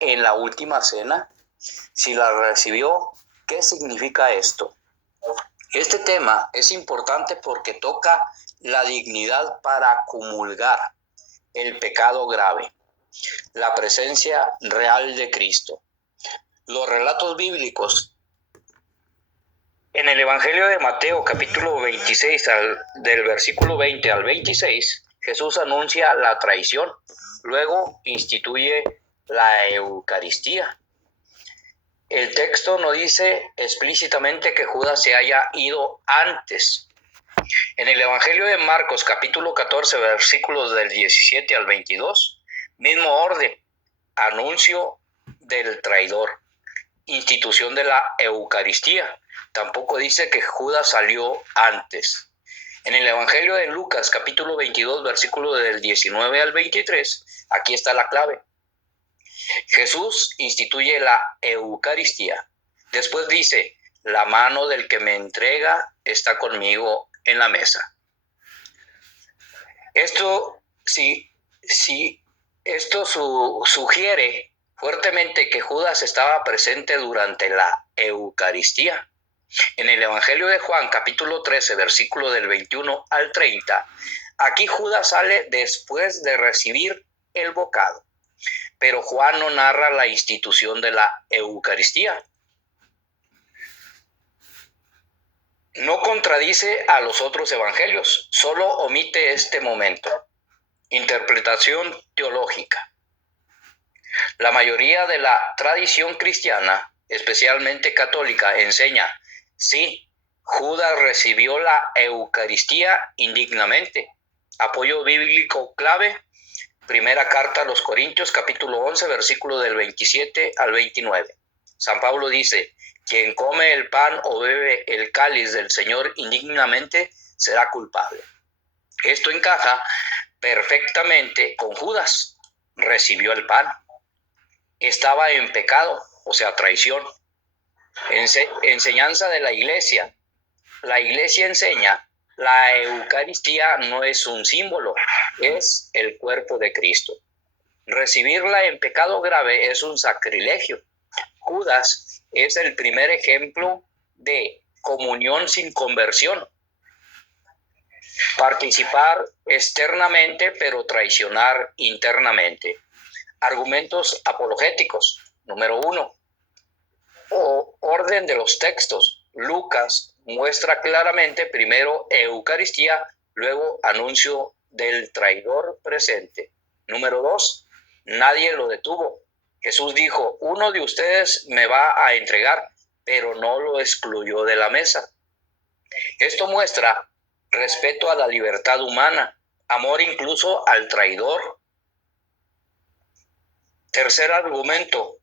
en la última cena? Si la recibió, ¿qué significa esto? Este tema es importante porque toca la dignidad para comulgar el pecado grave, la presencia real de Cristo. Los relatos bíblicos en el Evangelio de Mateo, capítulo 26, del versículo 20 al 26, Jesús anuncia la traición, luego instituye la Eucaristía. El texto no dice explícitamente que Judas se haya ido antes. En el Evangelio de Marcos, capítulo 14, versículos del 17 al 22, mismo orden, anuncio del traidor, institución de la Eucaristía. Tampoco dice que Judas salió antes. En el Evangelio de Lucas, capítulo 22, versículo del 19 al 23, aquí está la clave. Jesús instituye la Eucaristía. Después dice, la mano del que me entrega está conmigo en la mesa. Esto sugiere fuertemente que Judas estaba presente durante la Eucaristía. En el Evangelio de Juan, capítulo 13, versículo del 21 al 30, aquí Judas sale después de recibir el bocado. Pero Juan no narra la institución de la Eucaristía. No contradice a los otros evangelios, solo omite este momento. Interpretación teológica. La mayoría de la tradición cristiana, especialmente católica, enseña, sí, Judas recibió la Eucaristía indignamente. Apoyo bíblico clave, primera carta a los Corintios, capítulo 11, versículo del 27 al 29. San Pablo dice, quien come el pan o bebe el cáliz del Señor indignamente será culpable. Esto encaja perfectamente con Judas. Recibió el pan. Estaba en pecado, o sea, traición. Enseñanza de la Iglesia. La Iglesia enseña, la Eucaristía no es un símbolo, es el cuerpo de Cristo. Recibirla en pecado grave es un sacrilegio. Judas es el primer ejemplo de comunión sin conversión. Participar externamente, pero traicionar internamente. Argumentos apologéticos. Número 1. Orden de los textos. Lucas muestra claramente primero Eucaristía, luego anuncio del traidor presente. Número 2. Nadie lo detuvo. Jesús dijo, uno de ustedes me va a entregar, pero no lo excluyó de la mesa. Esto muestra respeto a la libertad humana, amor incluso al traidor. Tercer argumento,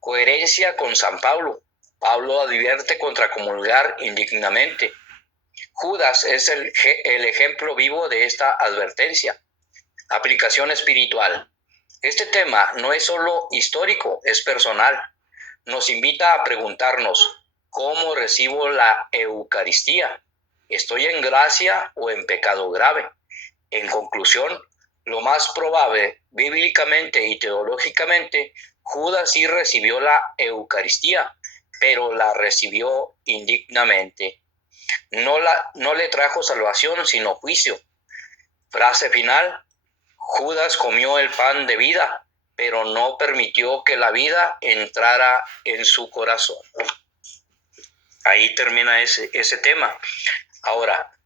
coherencia con San Pablo. Pablo advierte contra comulgar indignamente. Judas es el ejemplo vivo de esta advertencia. Aplicación espiritual. Este tema no es solo histórico, es personal. Nos invita a preguntarnos, ¿cómo recibo la Eucaristía? ¿Estoy en gracia o en pecado grave? En conclusión, lo más probable, bíblicamente y teológicamente, Judas sí recibió la Eucaristía, pero la recibió indignamente. No le trajo salvación, sino juicio. Frase final, Judas comió el pan de vida, pero no permitió que la vida entrara en su corazón. Ahí termina ese tema. Ahora,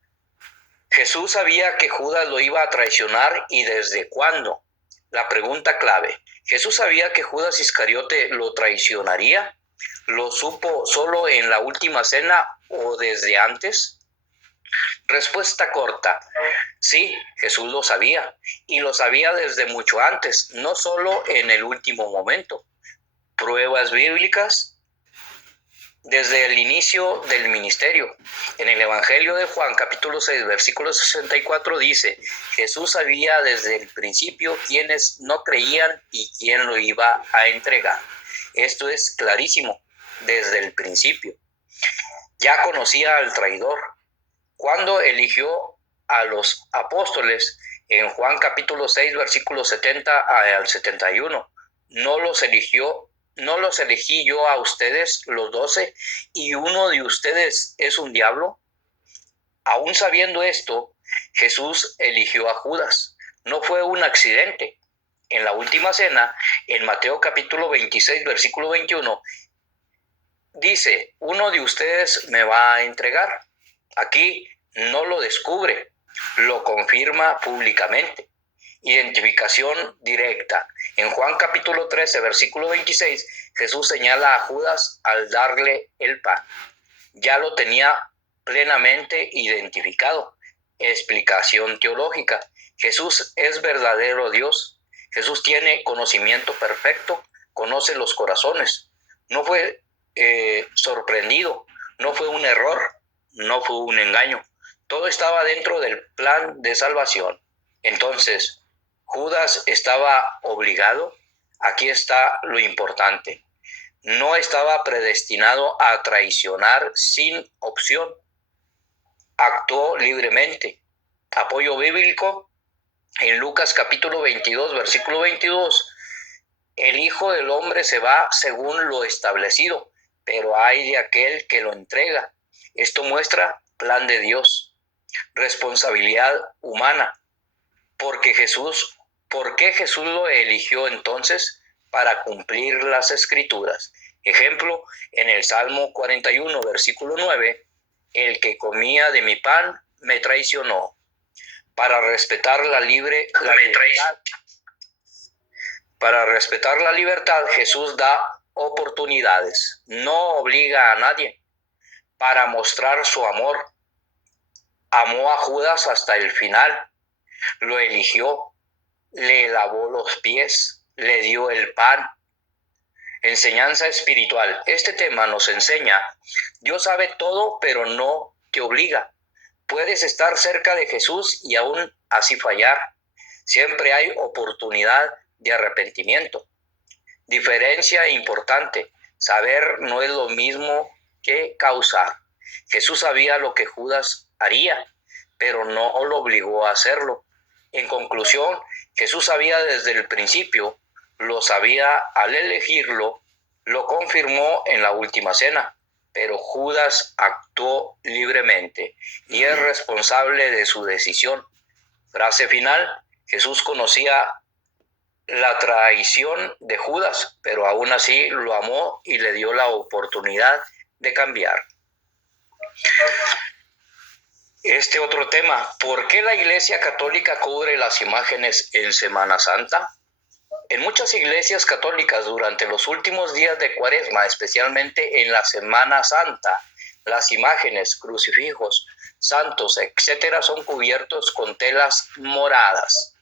Jesús sabía que Judas lo iba a traicionar y desde cuándo. La pregunta clave, ¿Jesús sabía que Judas Iscariote lo traicionaría? ¿Lo supo solo en la última cena o desde antes? Respuesta corta, sí, Jesús lo sabía, y lo sabía desde mucho antes, no solo en el último momento. Pruebas bíblicas desde el inicio del ministerio. En el Evangelio de Juan, capítulo 6, versículo 64 dice, Jesús sabía desde el principio quiénes no creían y quién lo iba a entregar. Esto es clarísimo, desde el principio. Ya conocía al traidor. Cuando eligió a los apóstoles, en Juan capítulo 6, versículos 70 al 71, ¿No los elegí yo a ustedes, los 12, y uno de ustedes es un diablo? Aún sabiendo esto, Jesús eligió a Judas. No fue un accidente. En la última cena, en Mateo capítulo 26, versículo 21, dice, uno de ustedes me va a entregar. Aquí no lo descubre, lo confirma públicamente. Identificación directa. En Juan capítulo 13, versículo 26, Jesús señala a Judas al darle el pan. Ya lo tenía plenamente identificado. Explicación teológica. Jesús es verdadero Dios. Jesús tiene conocimiento perfecto, conoce los corazones. No fue sorprendido, no fue un error, no fue un engaño. Todo estaba dentro del plan de salvación. Entonces, ¿Judas estaba obligado? Aquí está lo importante. No estaba predestinado a traicionar sin opción. Actuó libremente. Apoyo bíblico en Lucas capítulo 22, versículo 22. El Hijo del Hombre se va según lo establecido, pero hay de aquel que lo entrega. Esto muestra plan de Dios, responsabilidad humana. ¿Por qué Jesús lo eligió entonces? Para cumplir las Escrituras. Ejemplo, en el Salmo 41, versículo 9, el que comía de mi pan me traicionó. Para respetar la libertad, Jesús da oportunidades, no obliga a nadie. Para mostrar su amor, amó a Judas hasta el final, lo eligió, le lavó los pies, le dio el pan. Enseñanza espiritual. Este tema nos enseña, Dios sabe todo, pero no te obliga. Puedes estar cerca de Jesús y aún así fallar. Siempre hay oportunidad de arrepentimiento. Diferencia importante. Saber no es lo mismo que causar. Jesús sabía lo que Judas haría, pero no lo obligó a hacerlo. En conclusión, Jesús sabía desde el principio, lo sabía al elegirlo, lo confirmó en la última cena, pero Judas actuó libremente y es responsable de su decisión. Frase final, Jesús conocía la traición de Judas, pero aún así lo amó y le dio la oportunidad de cambiar. Este otro tema, ¿por qué la Iglesia Católica cubre las imágenes en Semana Santa? En muchas iglesias católicas durante los últimos días de Cuaresma, especialmente en la Semana Santa, las imágenes, crucifijos, santos, etcétera, son cubiertos con telas moradas.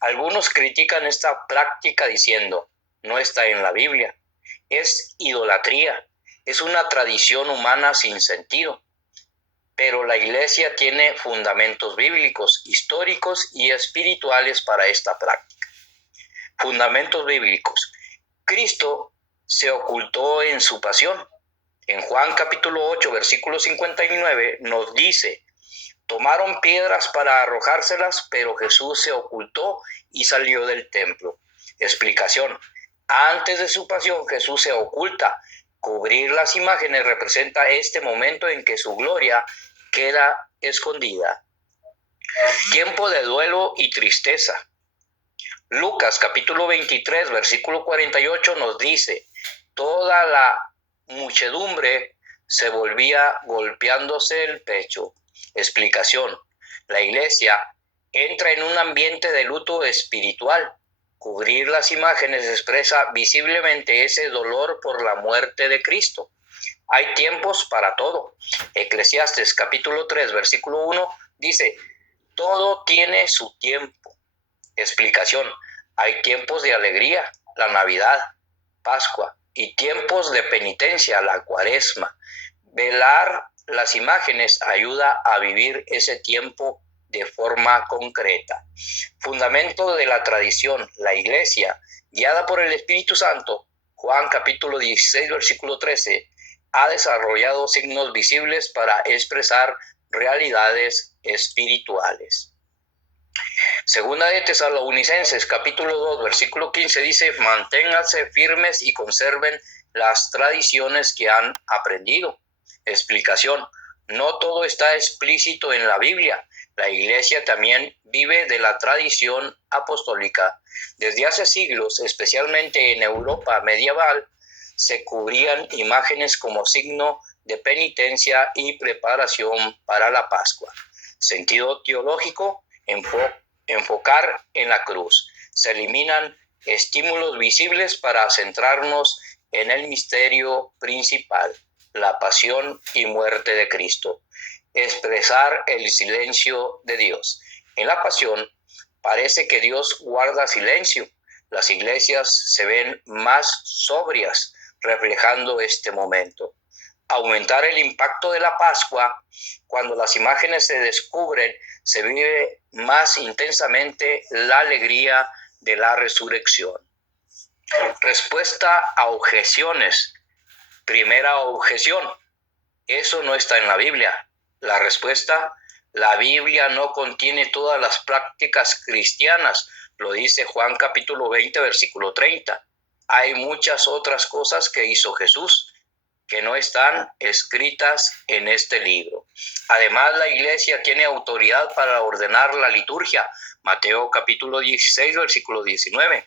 Algunos critican esta práctica diciendo, no está en la Biblia, es idolatría, es una tradición humana sin sentido. Pero la Iglesia tiene fundamentos bíblicos, históricos y espirituales para esta práctica. Fundamentos bíblicos. Cristo se ocultó en su pasión. En Juan capítulo 8, versículo 59 nos dice, tomaron piedras para arrojárselas, pero Jesús se ocultó y salió del templo. Explicación. Antes de su pasión, Jesús se oculta. Cubrir las imágenes representa este momento en que su gloria queda escondida. Tiempo de duelo y tristeza. Lucas capítulo 23, versículo 48 nos dice, toda la muchedumbre se volvía golpeándose el pecho. Explicación. La iglesia entra en un ambiente de luto espiritual. Cubrir las imágenes expresa visiblemente ese dolor por la muerte de Cristo. Hay tiempos para todo. Eclesiastes capítulo 3, versículo 1 dice, todo tiene su tiempo. Explicación. Hay tiempos de alegría, la Navidad, Pascua, y tiempos de penitencia, la Cuaresma. Velar las imágenes ayuda a vivir ese tiempo de forma concreta. Fundamento de la tradición, la Iglesia, guiada por el Espíritu Santo, Juan capítulo 16, versículo 13, ha desarrollado signos visibles para expresar realidades espirituales. Segunda de Tesalonicenses, capítulo 2, versículo 15 dice: manténganse firmes y conserven las tradiciones que han aprendido. Explicación: no todo está explícito en la Biblia. La Iglesia también vive de la tradición apostólica. Desde hace siglos, especialmente en Europa medieval, se cubrían imágenes como signo de penitencia y preparación para la Pascua. Sentido teológico: enfocar en la cruz. Se eliminan estímulos visibles para centrarnos en el misterio principal, la pasión y muerte de Cristo. Expresar el silencio de Dios. En la pasión parece que Dios guarda silencio. Las iglesias se ven más sobrias, reflejando este momento. Aumentar el impacto de la Pascua. Cuando las imágenes se descubren, se vive más intensamente la alegría de la resurrección. Respuesta a objeciones. Primera objeción: eso no está en la Biblia. La respuesta: la Biblia no contiene todas las prácticas cristianas. Lo dice Juan capítulo 20, versículo 30. Hay muchas otras cosas que hizo Jesús que no están escritas en este libro. Además, la iglesia tiene autoridad para ordenar la liturgia. Mateo capítulo 16, versículo 19.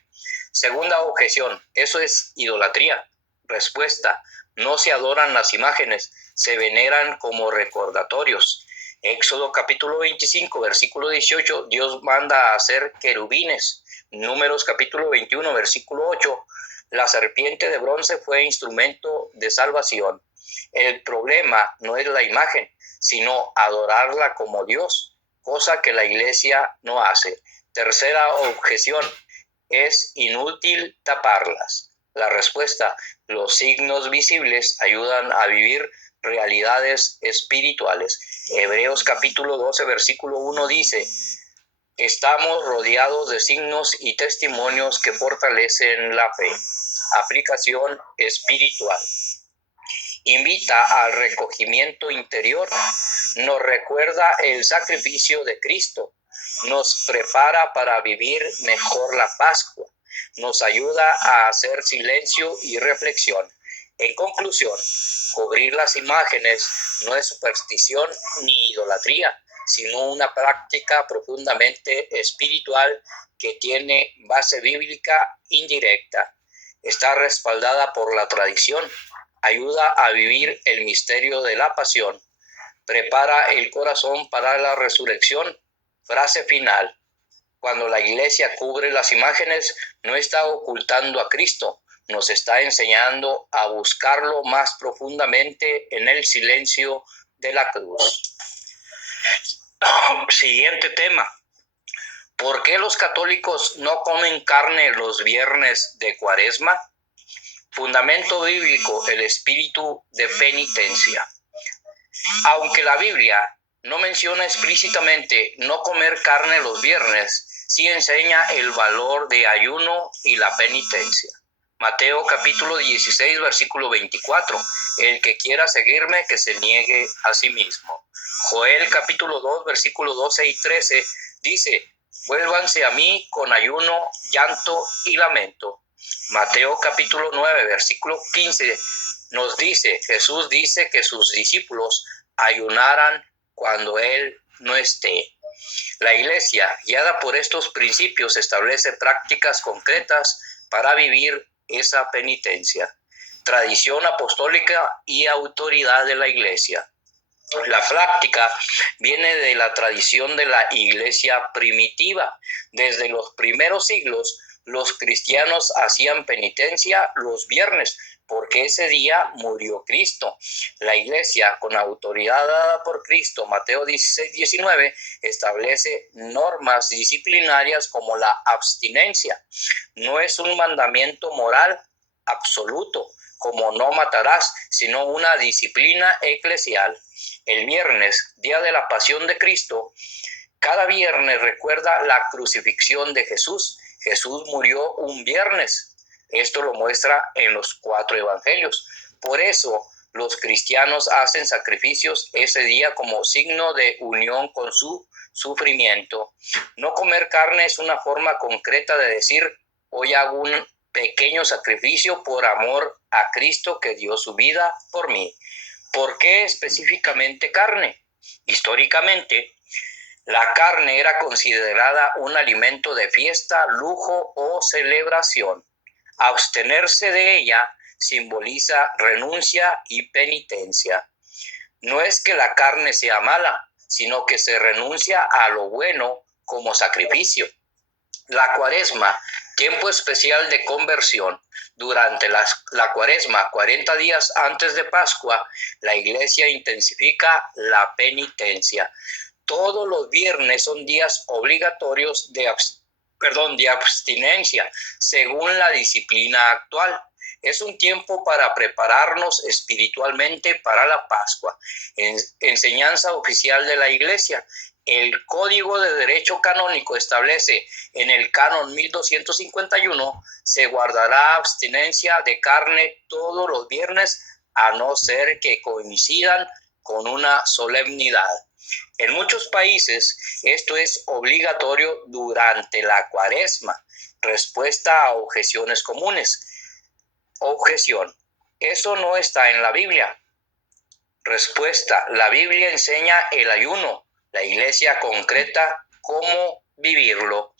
Segunda objeción: eso es idolatría. Respuesta: no se adoran las imágenes, se veneran como recordatorios. Éxodo capítulo 25, versículo 18, Dios manda a hacer querubines. Números capítulo 21, versículo 8, la serpiente de bronce fue instrumento de salvación. El problema no es la imagen, sino adorarla como Dios, cosa que la iglesia no hace. Tercera objeción: es inútil taparlas. La respuesta: los signos visibles ayudan a vivir realidades espirituales. Hebreos capítulo 12, versículo 1 dice: estamos rodeados de signos y testimonios que fortalecen la fe. Aplicación espiritual. Invita al recogimiento interior. Nos recuerda el sacrificio de Cristo. Nos prepara para vivir mejor la Pascua. Nos ayuda a hacer silencio y reflexión. En conclusión, cubrir las imágenes no es superstición ni idolatría, sino una práctica profundamente espiritual que tiene base bíblica indirecta. Está respaldada por la tradición, ayuda a vivir el misterio de la pasión, prepara el corazón para la resurrección. Frase final: cuando la iglesia cubre las imágenes, no está ocultando a Cristo, nos está enseñando a buscarlo más profundamente en el silencio de la cruz. Siguiente tema: ¿por qué los católicos no comen carne los viernes de Cuaresma? Fundamento bíblico: el espíritu de penitencia. Aunque la Biblia no menciona explícitamente no comer carne los viernes, sí enseña el valor de ayuno y la penitencia. Mateo capítulo 16, versículo 24. El que quiera seguirme, que se niegue a sí mismo. Joel capítulo 2, versículo 12 y 13 dice: vuélvanse a mí con ayuno, llanto y lamento. Mateo capítulo 9, versículo 15 nos dice: Jesús dice que sus discípulos ayunaran cuando Él no esté. La iglesia, guiada por estos principios, establece prácticas concretas para vivir esa penitencia. Tradición apostólica y autoridad de la iglesia. La práctica viene de la tradición de la iglesia primitiva. Desde los primeros siglos, los cristianos hacían penitencia los viernes, porque ese día murió Cristo. La iglesia, con autoridad dada por Cristo, Mateo 16, 19, establece normas disciplinarias como la abstinencia. No es un mandamiento moral absoluto, como no matarás, sino una disciplina eclesial. El viernes, día de la pasión de Cristo, cada viernes recuerda la crucifixión de Jesús. Jesús murió un viernes. Esto lo muestra en los 4 evangelios. Por eso, Los cristianos hacen sacrificios ese día como signo de unión con su sufrimiento. No comer carne es una forma concreta de decir: hoy hago un pequeño sacrificio por amor a Cristo que dio su vida por mí. ¿Por qué específicamente carne? Históricamente, la carne era considerada un alimento de fiesta, lujo o celebración. Abstenerse de ella simboliza renuncia y penitencia. No es que la carne sea mala, sino que se renuncia a lo bueno como sacrificio. La Cuaresma, tiempo especial de conversión. Durante la Cuaresma, 40 días antes de Pascua, la Iglesia intensifica la penitencia. Todos los viernes son días obligatorios de abstinencia, según la disciplina actual. Es un tiempo para prepararnos espiritualmente para la Pascua. Enseñanza oficial de la Iglesia. El Código de Derecho Canónico establece en el Canon 1251: se guardará abstinencia de carne todos los viernes, a no ser que coincidan con una solemnidad. En muchos países esto es obligatorio durante la Cuaresma. Respuesta a objeciones comunes. Objeción: eso no está en la Biblia. Respuesta: la Biblia enseña el ayuno. La Iglesia concreta cómo vivirlo.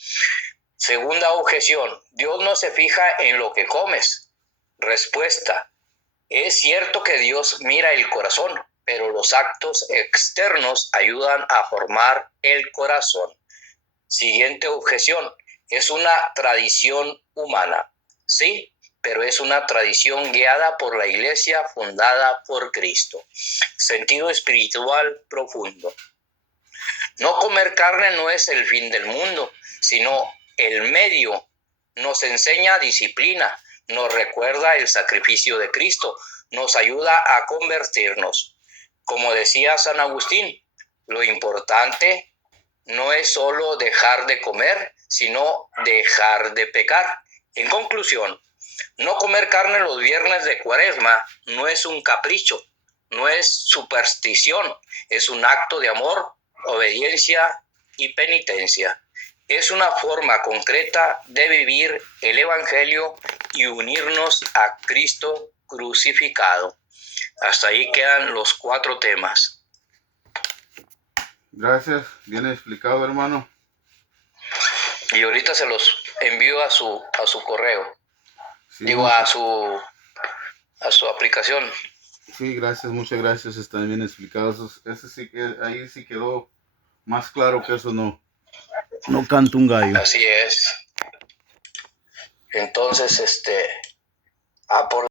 Segunda objeción: Dios no se fija en lo que comes. Respuesta: es cierto que Dios mira el corazón, pero los actos externos ayudan a formar el corazón. Siguiente objeción: es una tradición humana. Sí, pero es una tradición guiada por la Iglesia fundada por Cristo. Sentido espiritual profundo. No comer carne no es el fin del mundo, sino el medio. Nos enseña disciplina, nos recuerda el sacrificio de Cristo, nos ayuda a convertirnos. Como decía San Agustín, lo importante no es solo dejar de comer, sino dejar de pecar. En conclusión, no comer carne los viernes de Cuaresma no es un capricho, no es superstición, es un acto de amor, obediencia y penitencia. Es una forma concreta de vivir el Evangelio y unirnos a Cristo crucificado. Hasta ahí quedan los 4 temas. Gracias, bien explicado, hermano. Y ahorita se los envío a su correo. Sí, Digo, a su aplicación. Sí, gracias, muchas gracias, están bien explicados. Ese sí que ahí sí quedó más claro que eso no canta un gallo. Así es. Entonces, por